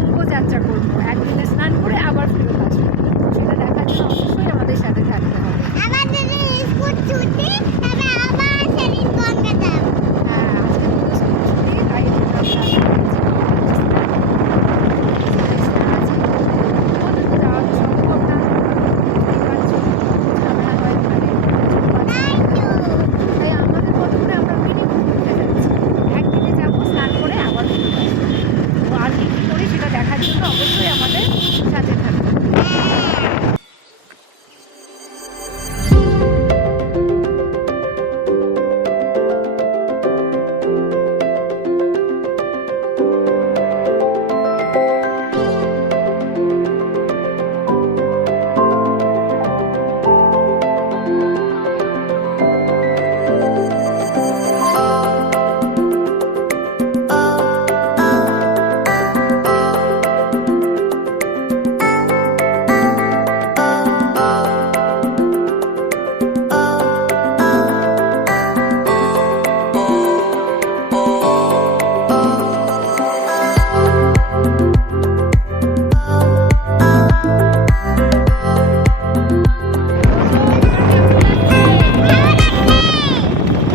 কুম্ভ যাত্রা করবো, একদিনে স্নান করে আবার ফেরত আসবো। সেটা দেখার জন্য অবশ্যই আমাদের সাথে থাকতে হবে। হ্যাঁ, আজকে তো স্কুল ছুটি, তাই জন্য আমরা আজকে আছি। ওদের তো যাওয়া তো সম্ভব না, বুঝতেই পারছো, ঝামেলা হয় ওখানে, ছোট বাচ্চা নিয়ে। তাই আমাদের মতো করে আমরা মিনিমাম ঘুরতে যাচ্ছি। একদিনে যাবো, স্নান করে আবার ফেরত আসবো। তো আর কী কী করি সেটা দেখার জন্য অবশ্যই আমাদের সাথে থাকবে।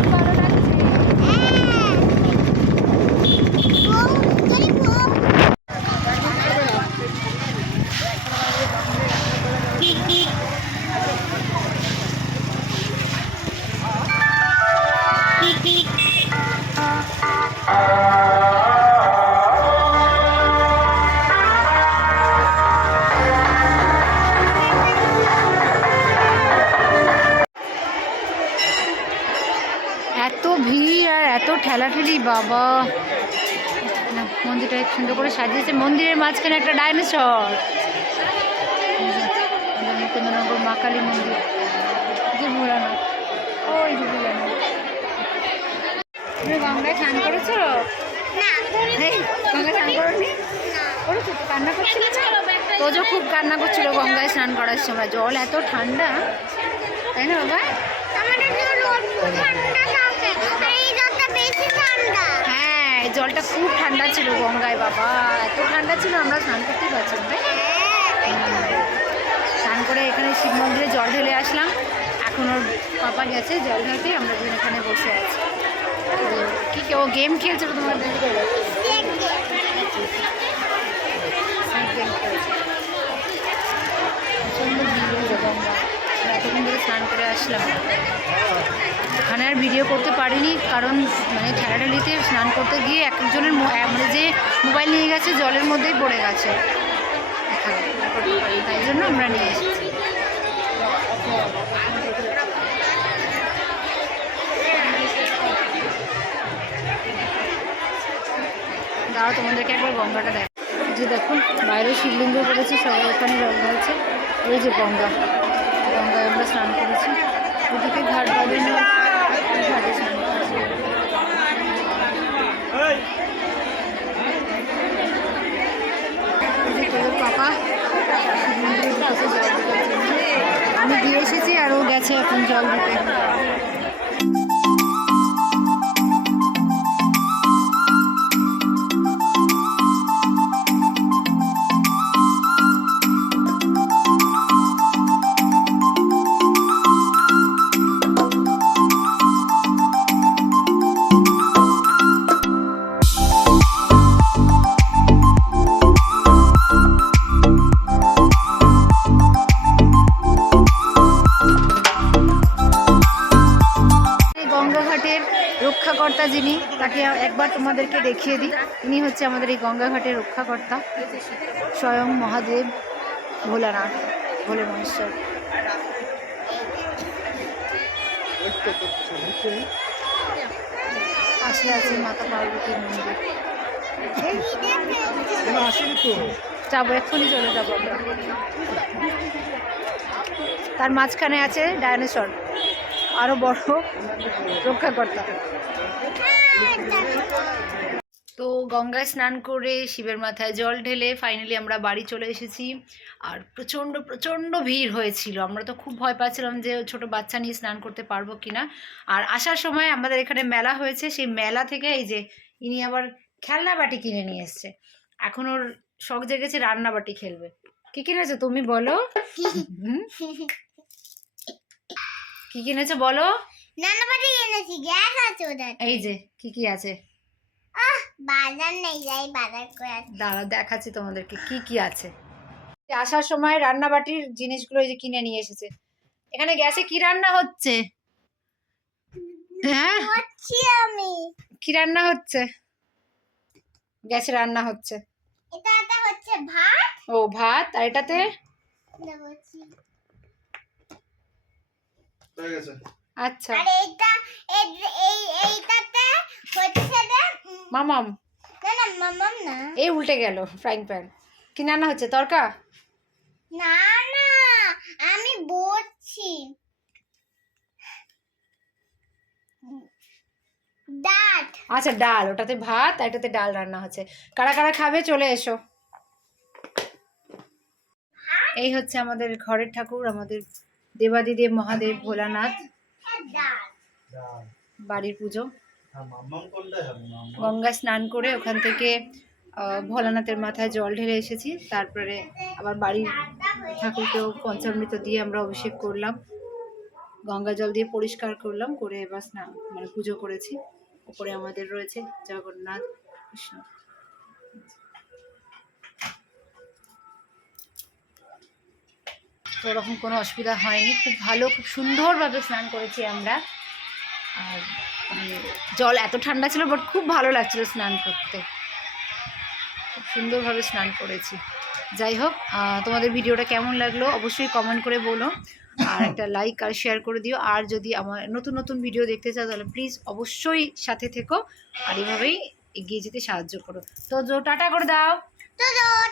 ভালো লাগছে। এত ভিড় আর এত ঠেলাঠেলি, বাবা। না, মন্দিরটা সুন্দর করে সাজিয়েছে। মন্দিরের মাঝখানে একটা ডাইনোসর। মুকুন্দনগর মা কালী মন্দির, যে ভোলানাথ, ওই যে ভোলানাথ। তুমি গঙ্গায় স্নান করেছো? গঙ্গায় স্নান করোনি? করেছো তো? কান্না করছিল না? তোজো খুব কান্না করছিল গঙ্গায় স্নান করার সময়। জল এত ঠান্ডা, তাই না বাবা? হ্যাঁ, এই জলটা খুব ঠান্ডা ছিল গঙ্গায়, বাবা এত ঠান্ডা ছিল আমরা স্নান করতেই পারছি না। স্নান করে এখানে শিব মন্দিরে জল ঢেলে আসলাম। এখন ওর পাপা গেছে জল ঢালতে, আমরা দুজন এখানে বসে আছি। কি ও গেম খেলছিল, তোমার গেম খেলছে। প্রচণ্ড ভিড় হলো গঙ্গা, এতক্ষণ ধরে স্নান করে আসলাম। ওখানে আর ভিডিও করতে পারিনি, কারণ মানে ঠেলাঠেলিতে স্নান করতে গিয়ে একজনের মানে যে মোবাইল নিয়ে গেছে জলের মধ্যেই পড়ে গেছে, তাই জন্য আমরা নিয়ে এসেছি। দাও তোমাদেরকে একবার গঙ্গাটা দেখ। যে দেখো বাইরে শিবলিঙ্গ করেছে, সবাই ওখানে জল ঢালছে। ওই যে গঙ্গা, গঙ্গায় আমরা স্নান করেছি। ওদিকে ঘাট বাঁধানো, ঘাটে স্নান করেছি। তোদের পাপা শিবলিঙ্গের কাছে জল দিতে, আমি দিয়ে এসেছি আর ও গেছে এখন জল দিতে। রক্ষাকর্তা যিনি, তাকে একবার তোমাদেরকে দেখিয়ে দিই। ইনি হচ্ছে আমাদের এই গঙ্গাঘাটের রক্ষাকর্তা, স্বয়ং মহাদেব ভোলানাথ, ভোলে মহেশ্বর। পাশে আছে মাতা পার্বতীর মন্দির। যাবো, এক্ষুনি চলে যাবো আমরা। তার মাঝখানে আছে ডাইনোসর, আরো বড় রক্ষাকর্তা। তো গঙ্গায় স্নান করে শিবের মাথায় জল ঢেলে ফাইনালি আমরা বাড়ি চলে এসেছি। আর প্রচণ্ড প্রচণ্ড ভিড় হয়েছিল, আমরা তো খুব ভয় পাচ্ছিলাম যে ছোট বাচ্চা নিয়ে স্নান করতে পারবো কিনা। আর আসার সময় আমাদের এখানে মেলা হয়েছে, সেই মেলা থেকে এই যে ইনি আবার খেলনা বাটি কিনে নিয়ে এসছে। এখন ওর শখ জেগেছে রান্নাবাটি খেলবে। কি কিনেছো তুমি বলো? হুম? কি কিনেছো বলো? রান্নাবাটি এনেছি, গ্যাস আছে ওদের। এই যে কি কি আছে বাজার নেই, যাই বাজার করে আসি। দাঁড়া দেখাচ্ছি তোমাদেরকে কি কি আছে। আসার সময় রান্নাবাটির জিনিসগুলো এই যে কিনে নিয়ে এসেছে। এখানে গ্যাসে কি রান্না হচ্ছে? হ্যাঁ করছি আমি। কি রান্না হচ্ছে? গ্যাসে রান্না হচ্ছে। এটা হচ্ছে ভাত। ও ভাত, আর এটাতে এটা বলছি। আচ্ছা আর এইটাতে হচ্ছে যে মামাম না না মামাম না। এই উল্টে গেল ফ্রাইং প্যান। কি রান্না হচ্ছে? তরকা? না না আমি বলছি ডাল। আচ্ছা ডাল, ওটাতে ভাত আর এটাতে ডাল রান্না হচ্ছে। কারা কারা খাবে চলে এসো। এই হচ্ছে আমাদের ঘরের ঠাকুর, আমাদের দেবাদিদেব মহাদেব ভোলানাথ। ডাল। বাড়ির পুজো, গঙ্গায় স্নান করে ওখান থেকে ভোলানাথের মাথায় জল ঢেলে এসেছি। তারপরে আবার বাড়ির ঠাকুরকেও পঞ্চামৃত দিয়ে আমরা অভিষেক করলাম, গঙ্গা জল দিয়ে পরিষ্কার করলাম, করে এবার স্নান মানে পুজো করেছি। উপরে আমাদের রয়েছে জগন্নাথ কৃষ্ণ। তো ওরকম কোনো অসুবিধা হয়নি, খুব ভালো, খুব সুন্দরভাবে স্নান করেছি আমরা। আর জল এত ঠান্ডা ছিল, বাট খুব ভালো লাগছিল স্নান করতে, খুব সুন্দরভাবে স্নান করেছি। যাই হোক, তোমাদের ভিডিওটা কেমন লাগলো অবশ্যই কমেন্ট করে বলো, আর একটা লাইক আর শেয়ার করে দিও। আর যদি আমার নতুন নতুন ভিডিও দেখতে চাও তাহলে প্লিজ অবশ্যই সাথে থেকো, আর এভাবেই এগিয়ে যেতে সাহায্য করো। তো টাটা করে দাও।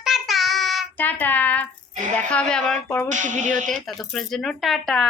টাটা। টাটা, দেখা হবে আবার পরবর্তী ভিডিওতে, ততক্ষণের জন্য টাটা।